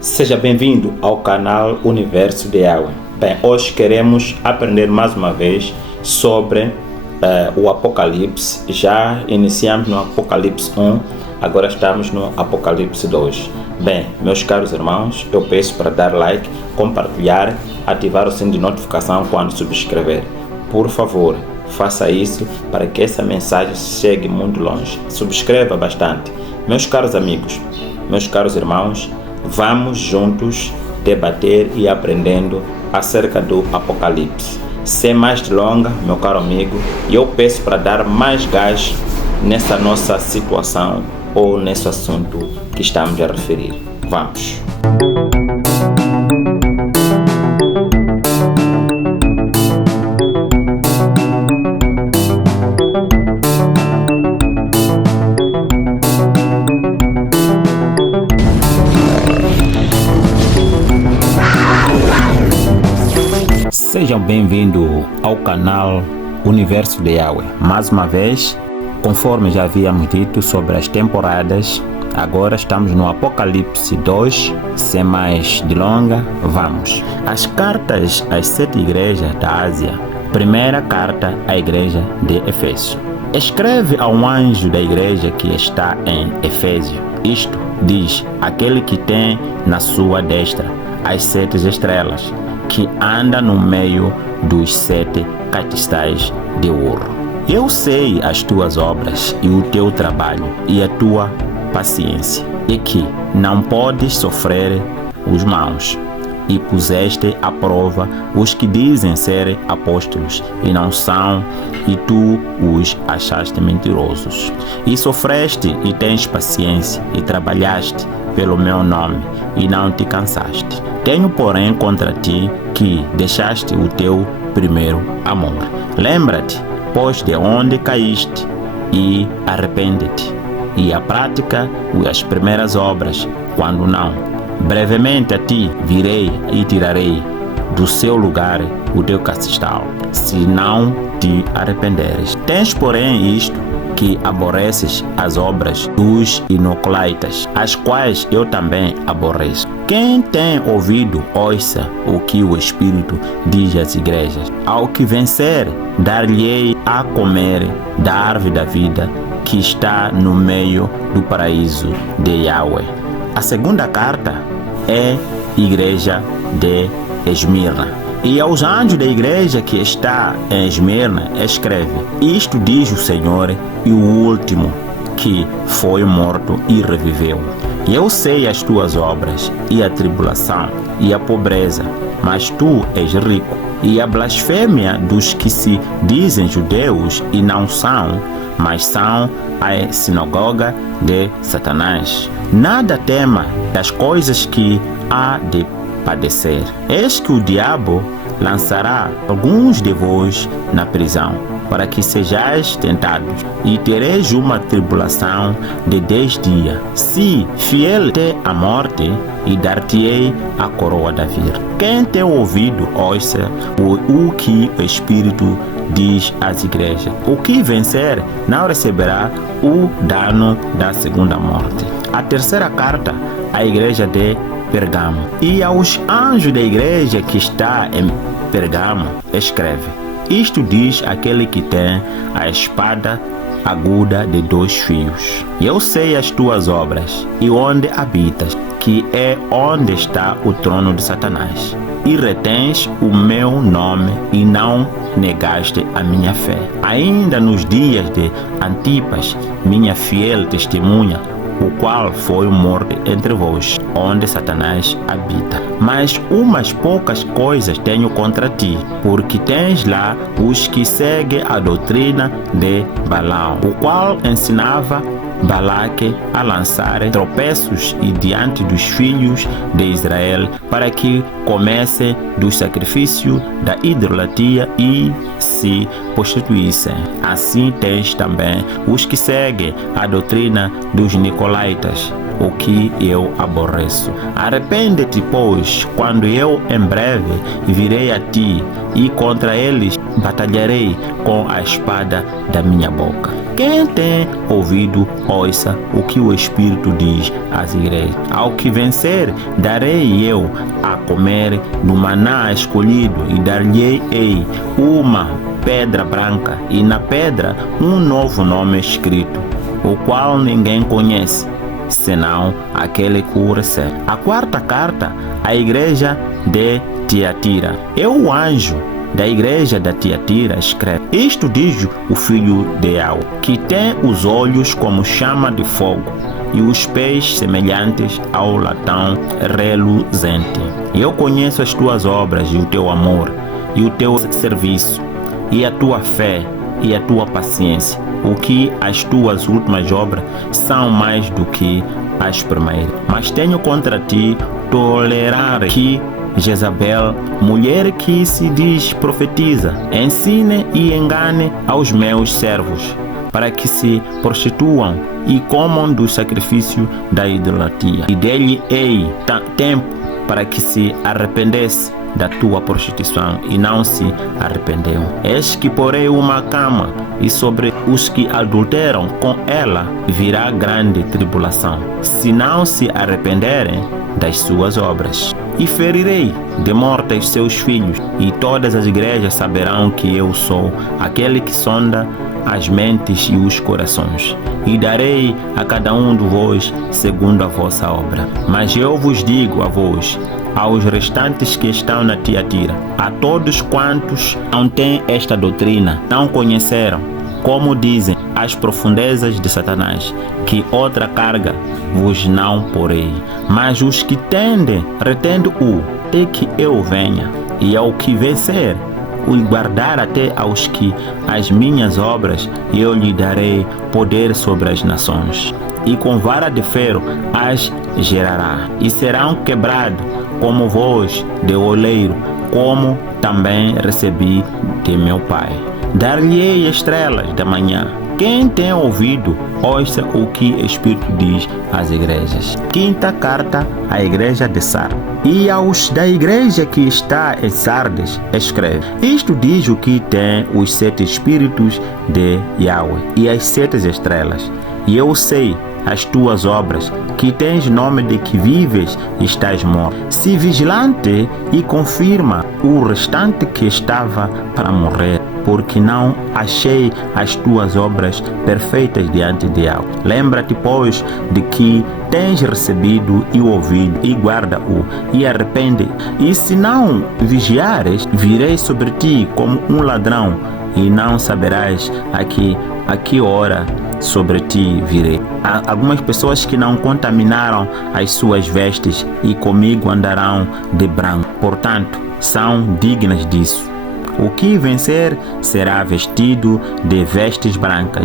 Seja bem-vindo ao canal Universo de Yahweh. Bem, hoje queremos aprender mais uma vez sobre o Apocalipse. Já iniciamos no Apocalipse 1, agora estamos no Apocalipse 2. Bem, meus caros irmãos, eu peço para dar like, compartilhar, ativar o sininho de notificação quando subscrever. Por favor, faça isso para que essa mensagem chegue muito longe. Subscreva bastante. Meus caros amigos, meus caros irmãos, vamos juntos debater e aprendendo acerca do Apocalipse. Sem mais delongas, meu caro amigo, eu peço para dar mais gás nessa nossa situação ou nesse assunto que estamos a referir. Vamos! Sejam bem-vindos ao canal Universo de Yahweh. Mais uma vez, conforme já havíamos dito sobre as temporadas, agora estamos no Apocalipse 2. Sem mais delongas, vamos. As cartas às 7 igrejas da Ásia. Primeira carta à igreja de Efésio. Escreve a um anjo da igreja que está em Efésio. Isto diz aquele que tem na sua destra as 7 estrelas, que anda no meio dos 7 catistais de ouro. Eu sei as tuas obras e o teu trabalho e a tua paciência, e que não podes sofrer os maus, e puseste à prova os que dizem ser apóstolos e não são, e tu os achaste mentirosos. E sofreste e tens paciência, e trabalhaste pelo meu nome, e não te cansaste. Tenho, porém, contra ti que deixaste o teu primeiro amor. Lembra-te, pois, de onde caíste, e arrepende-te, e a prática as primeiras obras, quando não. Brevemente a ti virei e tirarei do seu lugar o teu castigal, se não te arrependeres. Tens, porém, isto, que aborreces as obras dos inocolaitas, as quais eu também aborreço. Quem tem ouvido, ouça o que o Espírito diz às igrejas. Ao que vencer, dar-lhe-ei a comer da árvore da vida, que está no meio do paraíso de Yahweh. A segunda carta é igreja de Esmirna. E aos anjos da igreja que está em Esmirna escreve: isto diz o Senhor, e o último, que foi morto e reviveu. Eu sei as tuas obras, e a tribulação, e a pobreza, mas tu és rico. E a blasfêmia dos que se dizem judeus e não são, mas são a sinagoga de Satanás. Nada tema das coisas que há de padecer. Eis que o diabo lançará alguns de vós na prisão, para que sejais tentados, e tereis uma tribulação de 10 dias. Se fiel até a morte, e dar-te-ei a coroa da vida. Quem tem ouvido, ouça o que o Espírito diz às igrejas. O que vencer não receberá o dano da segunda morte. A terceira carta à igreja de Pergamo. E aos anjos da igreja que está em Pergamo escreve: isto diz aquele que tem a espada aguda de 2 fios. Eu sei as tuas obras e onde habitas, que é onde está o trono de Satanás. E retens o meu nome e não negaste a minha fé. Ainda nos dias de Antipas, minha fiel testemunha, o qual foi morto entre vós, onde Satanás habita. Mas umas poucas coisas tenho contra ti, porque tens lá os que seguem a doutrina de Balaão, o qual ensinava Balaque a lançar tropeços e diante dos filhos de Israel, para que comecem do sacrifício da idolatria e se prostituíssem. Assim tens também os que seguem a doutrina dos nicolaítas, o que eu aborreço. Arrepende-te, pois, quando eu em breve virei a ti, e contra eles batalharei com a espada da minha boca. Quem tem ouvido, ouça o que o Espírito diz às igrejas. Ao que vencer, darei eu a comer do maná escolhido e dar-lhe-ei uma pedra branca e na pedra um novo nome escrito, o qual ninguém conhece, senão aquele que o recebe. A quarta carta à igreja de Tiatira. O anjo da igreja da Tiatira escreve: Isto diz o Filho de Yahweh, que tem os olhos como chama de fogo e os pés semelhantes ao latão reluzente. Eu conheço as tuas obras e o teu amor e o teu serviço e a tua fé e a tua paciência, o que as tuas últimas obras são mais do que as primeiras. Mas tenho contra ti tolerar que Jezabel, mulher que se diz profetiza, ensine e engane aos meus servos, para que se prostituam e comam do sacrifício da idolatria. E dei-lhe tempo para que se arrependesse da tua prostituição, e não se arrependeu. Eis que porei uma cama, e sobre os que adulteram com ela virá grande tribulação, se não se arrependerem das suas obras. E ferirei de morte os seus filhos, e todas as igrejas saberão que eu sou aquele que sonda as mentes e os corações, e darei a cada um de vós segundo a vossa obra. Mas eu vos digo a vós, aos restantes que estão na Tiatira, a todos quantos não têm esta doutrina, não conheceram, como dizem as profundezas de Satanás, que outra carga vos não porei. Mas os que tendem, retendo-o, até que eu venha, e ao que vencer, o guardar até aos que as minhas obras, eu lhe darei poder sobre as nações, e com vara de ferro as gerará, e serão quebrados como voz de oleiro, como também recebi de meu Pai. Dar-lhe-ei estrelas da manhã. Quem tem ouvido, ouça o que o Espírito diz às igrejas. Quinta carta à igreja de Sardes. E aos da igreja que está em Sardes, escreve: Isto diz o que tem os 7 Espíritos de Yahweh e as 7 estrelas. E eu sei as tuas obras, que tens nome de que vives e estás morto. Se vigilante, e confirma o restante que estava para morrer, porque não achei as tuas obras perfeitas diante de Yahweh. Lembra-te, pois, de que tens recebido e ouvido, e guarda-o, e arrepende. E se não vigiares, virei sobre ti como um ladrão, e não saberás a que hora sobre ti virei. Há algumas pessoas que não contaminaram as suas vestes e comigo andarão de branco, portanto, são dignas disso. O que vencer será vestido de vestes brancas,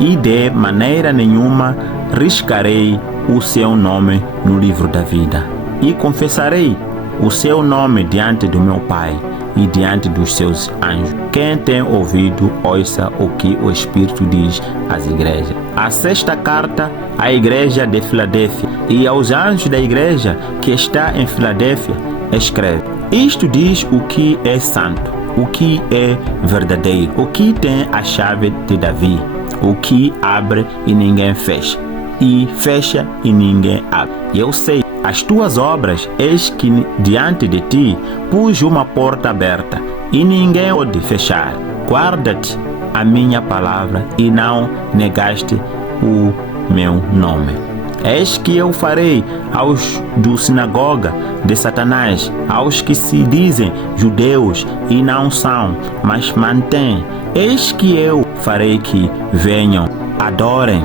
e de maneira nenhuma riscarei o seu nome no livro da vida. E confessarei o seu nome diante do meu Pai e diante dos seus anjos. Quem tem ouvido, ouça o que o Espírito diz às igrejas. A sexta carta à igreja de Filadélfia. E aos anjos da igreja que está em Filadélfia, escreve: Isto diz o que é santo, o que é verdadeiro, o que tem a chave de Davi, o que abre e ninguém fecha, e fecha e ninguém abre. Eu sei as tuas obras, eis que diante de ti pus uma porta aberta, e ninguém pode fechar. Guarda-te a minha palavra, e não negaste o meu nome. Eis que eu farei aos do sinagoga de Satanás, aos que se dizem judeus e não são, mas mantêm. Eis que eu farei que venham, adorem,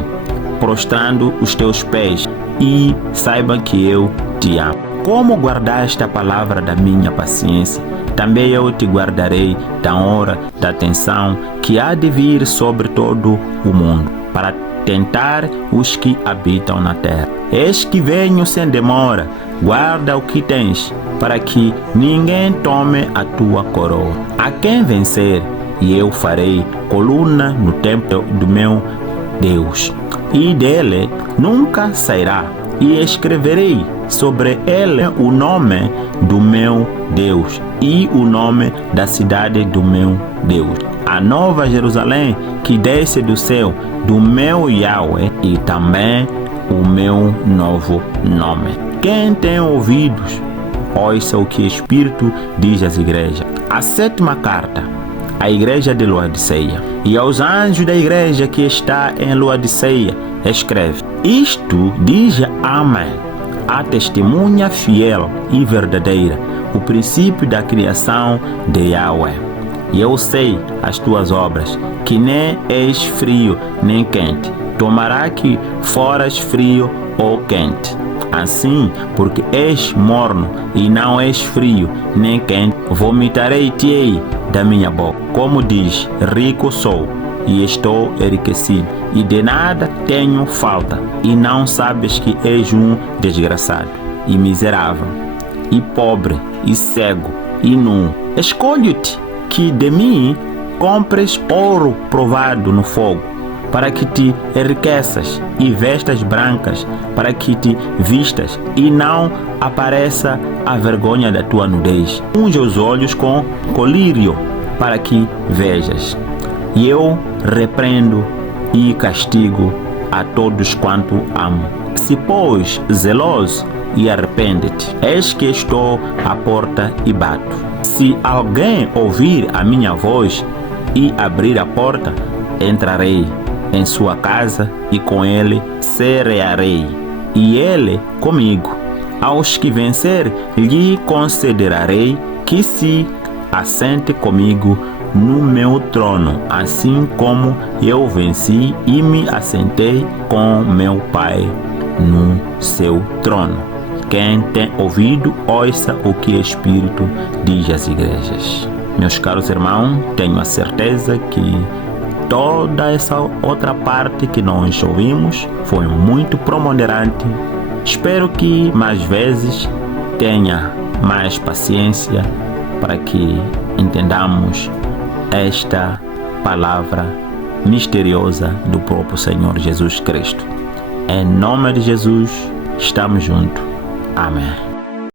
prostrando os teus pés, e saibam que eu te amo. Como guardaste a palavra da minha paciência, também eu te guardarei da hora da tensão que há de vir sobre todo o mundo, para tentar os que habitam na terra. Eis que venho sem demora, guarda o que tens, para que ninguém tome a tua coroa. A quem vencer, e eu farei coluna no templo do meu Deus, e dele nunca sairá, e escreverei sobre ele o nome do meu Deus e o nome da cidade do meu Deus, a nova Jerusalém que desce do céu, do meu Yahweh, e também o meu novo nome. Quem tem ouvidos, ouça o que o Espírito diz às igrejas. A 7ª carta à igreja de Laodiceia. E aos anjos da igreja que está em Laodiceia, escreve: isto diz Amém, a testemunha fiel e verdadeira, o princípio da criação de Yahweh. E eu sei as tuas obras, que nem és frio nem quente. Tomará que foras frio ou quente. Assim, porque és morno e não és frio nem quente, vomitarei-te da minha boca. Como diz, rico sou e estou enriquecido, e de nada tenho falta, e não sabes que és um desgraçado, e miserável, e pobre, e cego, e nu. Escolho-te que de mim compres ouro provado no fogo, para que te enriqueças, e vestas brancas, para que te vistas, e não apareça a vergonha da tua nudez. Unge os olhos com colírio, para que vejas. E eu repreendo e castigo a todos quanto amo. Se, pois, zeloso, e arrepende-te. Eis que estou à porta e bato. Se alguém ouvir a minha voz e abrir a porta, entrarei em sua casa e com ele cerearei, e ele comigo. Aos que vencer, lhe concederarei que se assente comigo no meu trono, assim como eu venci e me assentei com meu Pai no seu trono. Quem tem ouvido, ouça o que o Espírito diz às igrejas. Meus caros irmãos, tenho a certeza que toda essa outra parte que nós ouvimos foi muito preponderante. Espero que mais vezes tenha mais paciência para que entendamos esta palavra misteriosa do próprio Senhor Jesus Cristo. Em nome de Jesus, estamos juntos. Amém.